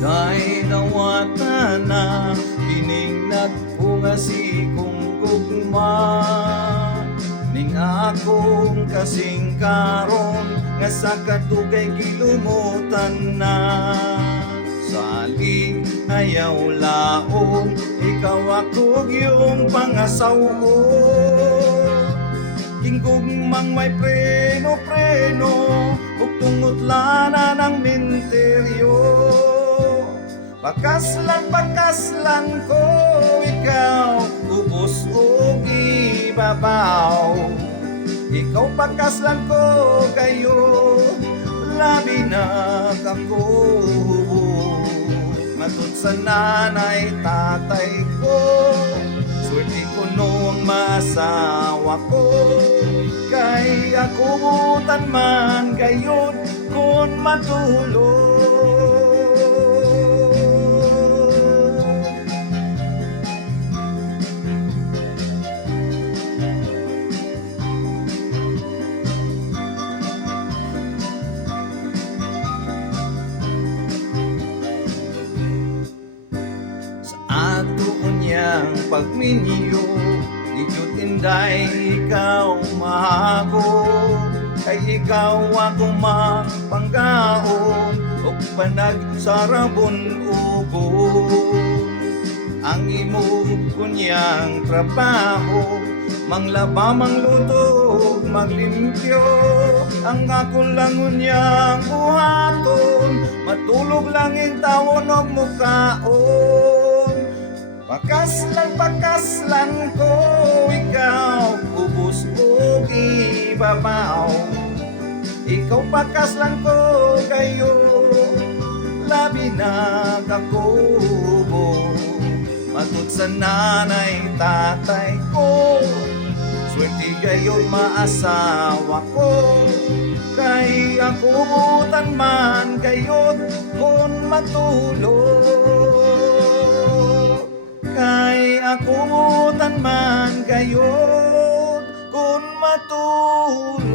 Kay nawata na piningnat ko nga si kong gugma, ning akong kasing karon nga sa katugay gilumutan na. Sali ayaw laong, ikaw ako yung pangasawo. Kinggugmang may preno-preno, ug tungod lana ng minteryo. Pakaslan ko ikaw, ubos o ibabaw. Ikaw pakaslan ko kayo, labi na ako. Matod sa nanay, tatay ko, swerte ko noong masawa ko. Kay ako butan man gayon kung matulog. Ato unyang pagminyo, di jud inday ikaw mahago. Kay ikaw ako mapanggaon, ug panag sarabon ubo. Ang imo kunyang trabaho, manglaba, mangluto, maglimpyo. Ang ako lang unyang buhaton, matulog lang in tawon og mukaon. Pakaslan ko ikaw, ubos o ibabaw. Ikaw pakaslan ko kayo, labi na kakubo. Matod sa nanay, tatay ko, swerte gayon maasawa ko. Kay ako butan man gayon kung matulog. Kay ako butan man gayon kung matulog.